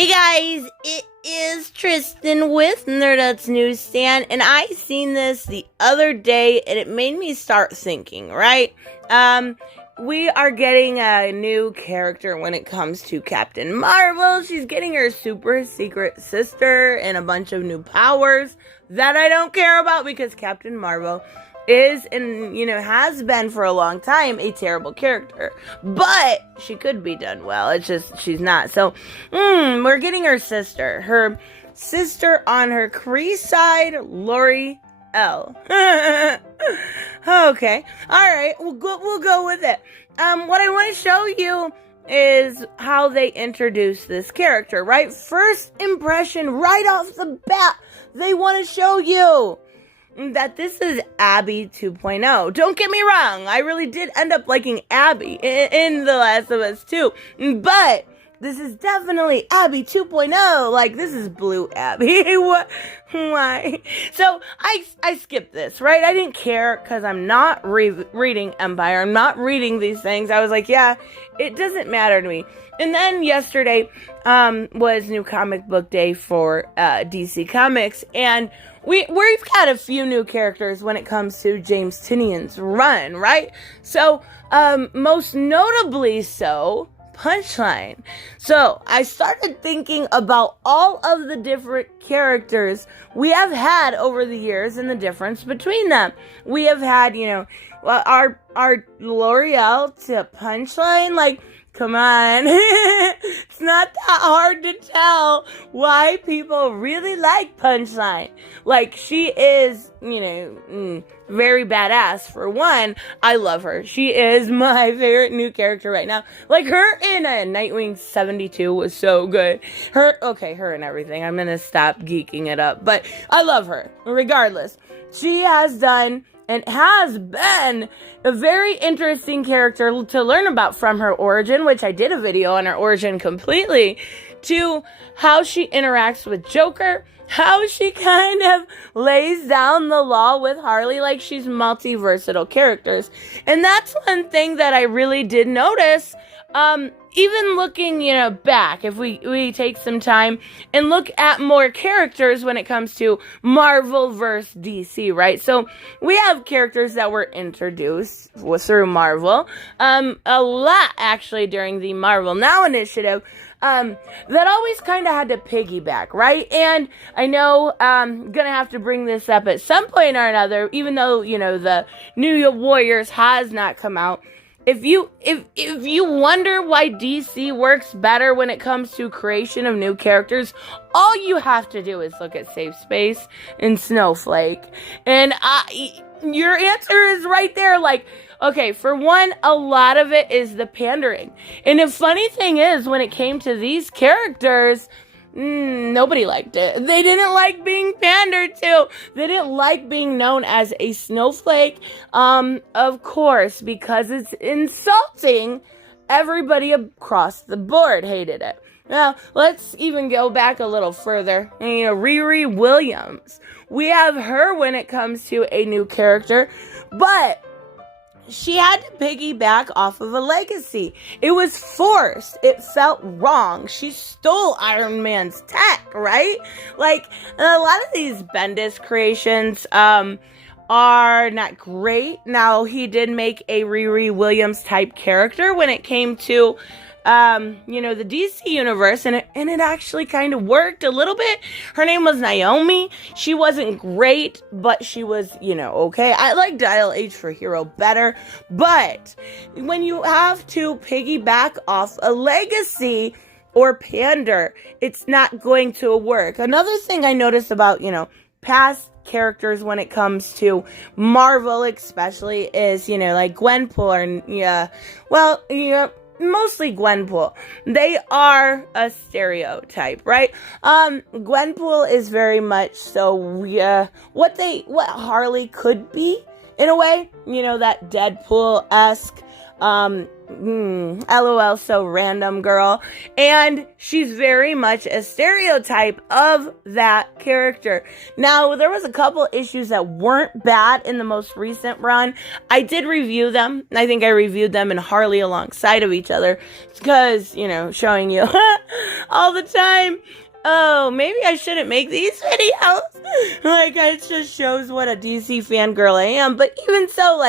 Hey guys, it is Tristan with Nerdette's NewsStand, and I seen this the other day, and it made me start thinking, right? We are getting a new character when it comes to Captain Marvel. She's getting her super secret sister and a bunch of new powers that I don't care about because Captain Marvel is, and has been for a long time, a terrible character. But she could be done well. It's just she's not. So, we're getting her sister. Her sister on her Kree side, Lori L. Okay. Alright, we'll go with it. What I want to show you is how they introduce this character, right? First impression, right off the bat, they want to show you that this is Abby 2.0. Don't get me wrong, I really did end up liking Abby in The Last of Us 2, but this is definitely Abby 2.0. Like, this is blue Abby. Why? So, I skipped this, right? I didn't care because I'm not reading Empire. I'm not reading these things. I was like, yeah, it doesn't matter to me. And then yesterday was New Comic Book Day for DC Comics, and we've got a few new characters when it comes to James Tynion's run, right? So, most notably so, Punchline. So, I started thinking about all of the different characters we have had over the years and the difference between them. We have had, our L'Oreal to Punchline, like, come on. It's not that hard to tell why people really like Punchline. Like, she is, very badass. For one, I love her. She is my favorite new character right now. Like, her in Nightwing 72 was so good. Her and everything. I'm gonna stop geeking it up. But I love her. Regardless. She has done and has been a very interesting character to learn about, from her origin, which I did a video on her origin completely, to how she interacts with Joker, how she kind of lays down the law with Harley. Like, she's multi-versatile characters. And that's one thing that I really did notice, even looking, back, if we take some time and look at more characters when it comes to Marvel versus DC, right? So we have characters that were introduced through Marvel, a lot actually during the Marvel Now initiative, that always kind of had to piggyback, right? And I know I'm gonna have to bring this up at some point or another, even though, the New Warriors has not come out. If you wonder why DC works better when it comes to creation of new characters, all you have to do is look at Safe Space and Snowflake. And your answer is right there. Like, okay, for one, a lot of it is the pandering. And the funny thing is, when it came to these characters, nobody liked it. They didn't like being pandered to. They didn't like being known as a snowflake. Of course, because it's insulting. Everybody across the board hated it. Now, let's even go back a little further. Riri Williams. We have her when it comes to a new character, but she had to piggyback off of a legacy. It was forced. It felt wrong. She stole Iron Man's tech, right? Like, a lot of these Bendis creations are not great. Now, he did make a Riri Williams type character when it came to the DC universe, and it actually kind of worked a little bit. Her name was Naomi. She wasn't great, but she was, okay. I like Dial H for Hero better, but when you have to piggyback off a legacy or pander, it's not going to work. Another thing I noticed about, past characters when it comes to Marvel especially is, like Gwenpool mostly Gwenpool. They are a stereotype, right? Gwenpool is very much so what Harley could be in a way, that Deadpool-esque LOL, so random girl. And she's very much a stereotype of that character. Now, there was a couple issues that weren't bad in the most recent run. I did review them. I think I reviewed them and Harley alongside of each other. Because, showing you all the time. Oh, maybe I shouldn't make these videos. It just shows what a DC fangirl I am. But even so,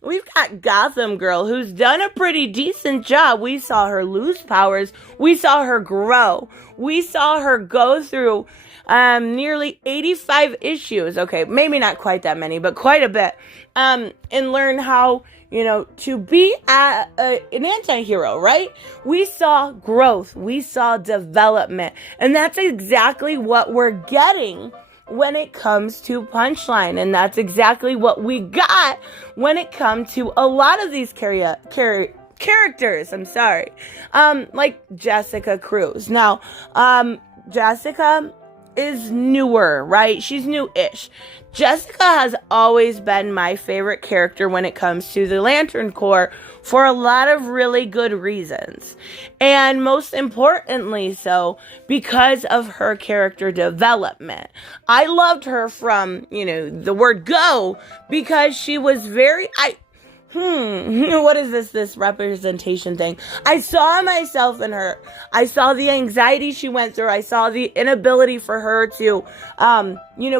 we've got Gotham Girl, who's done a pretty decent job. We saw her lose powers. We saw her grow. We saw her go through nearly 85 issues. Okay, maybe not quite that many, but quite a bit. And learn how, to be an anti-hero, right? We saw growth. We saw development. And that's exactly what we're getting when it comes to Punchline. And that's exactly what we got when it comes to a lot of these characters. I'm sorry. Like Jessica Cruz. Now, Jessica is newer, right? She's new-ish. Jessica has always been my favorite character when it comes to the Lantern Corps for a lot of really good reasons. And most importantly so, because of her character development. I loved her from, the word go, because she was very... what is this representation thing? I saw myself in her. I saw the anxiety she went through. I saw the inability for her to,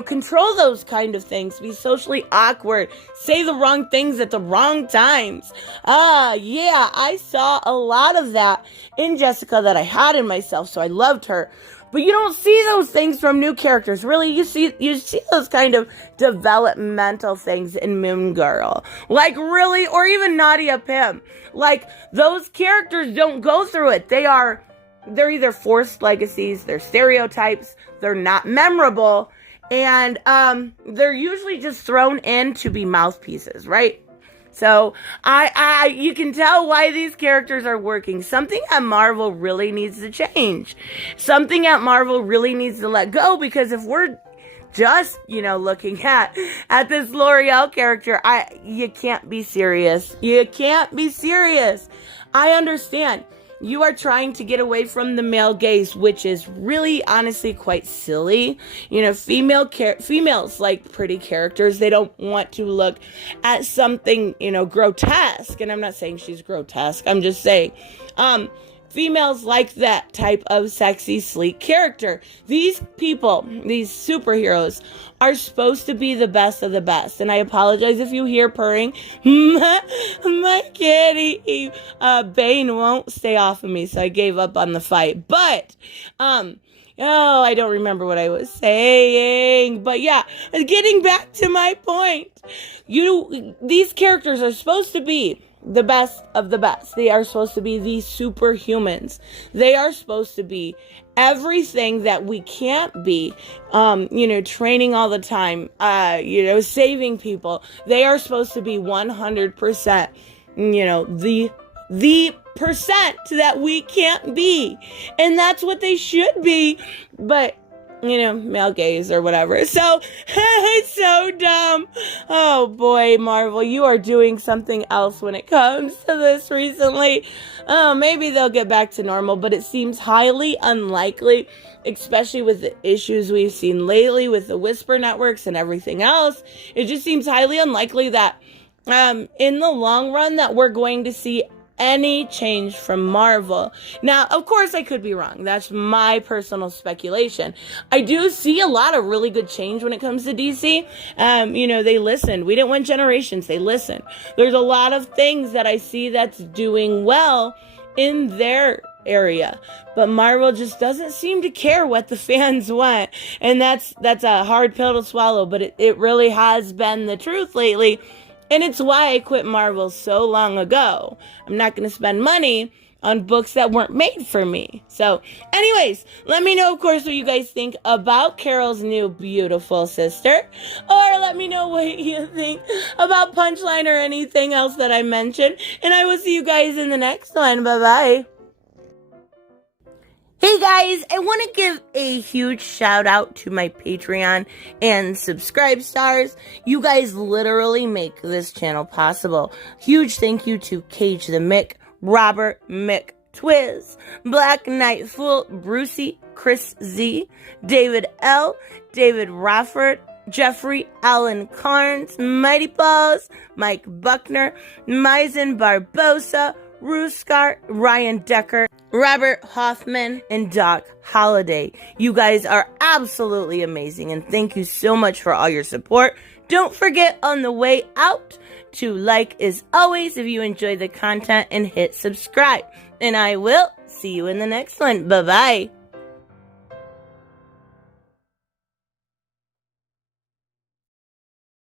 control those kind of things, be socially awkward, say the wrong things at the wrong times. Yeah, I saw a lot of that in Jessica that I had in myself, so I loved her. But you don't see those things from new characters. Really, you see those kind of developmental things in Moon Girl. Really, or even Nadia Pym. Those characters don't go through it. They're either forced legacies, they're stereotypes, they're not memorable, and they're usually just thrown in to be mouthpieces, right? So, you can tell why these characters are working. Something at Marvel really needs to change. Something at Marvel really needs to let go, because if we're just, looking at this L'Oreal character, you can't be serious. You can't be serious. I understand. You are trying to get away from the male gaze, which is really, honestly, quite silly. Females like pretty characters. They don't want to look at something, grotesque. And I'm not saying she's grotesque. I'm just saying, females like that type of sexy, sleek character. These people, these superheroes, are supposed to be the best of the best. And I apologize if you hear purring. My kitty, Bane won't stay off of me, so I gave up on the fight. But, I don't remember what I was saying. But yeah, getting back to my point. These characters are supposed to be the best of the best. They are supposed to be these superhumans. They are supposed to be everything that we can't be, training all the time, saving people. They are supposed to be 100%, the percent that we can't be. And that's what they should be. But male gaze or whatever. So, it's so dumb. Oh boy, Marvel, you are doing something else when it comes to this recently. Maybe they'll get back to normal, but it seems highly unlikely, especially with the issues we've seen lately with the Whisper networks and everything else. It just seems highly unlikely that, in the long run, that we're going to see any change from Marvel. Now, of course, I could be wrong. That's my personal speculation. I do see a lot of really good change when it comes to DC. They listened. We didn't win Generations. They listened. There's a lot of things that I see that's doing well in their area, but Marvel just doesn't seem to care what the fans want, and that's a hard pill to swallow, but it really has been the truth lately. And it's why I quit Marvel so long ago. I'm not going to spend money on books that weren't made for me. So, anyways, let me know, of course, what you guys think about Carol's new beautiful sister. Or let me know what you think about Punchline or anything else that I mentioned. And I will see you guys in the next one. Bye-bye. Hey guys, I want to give a huge shout out to my Patreon and subscribe stars. You guys literally make this channel possible. Huge thank you to Cage the Mick, Robert Mick Twiz, Black Knight Fool, Brucey, Chris Z, David L, David Rafford, Jeffrey Allen Carnes, Mighty Balls, Mike Buckner, Maizen Barbosa, Ruskar, Ryan Decker, Robert Hoffman, and Doc Holliday. You guys are absolutely amazing, and thank you so much for all your support. Don't forget on the way out to like as always if you enjoy the content and hit subscribe. And I will see you in the next one. Bye-bye.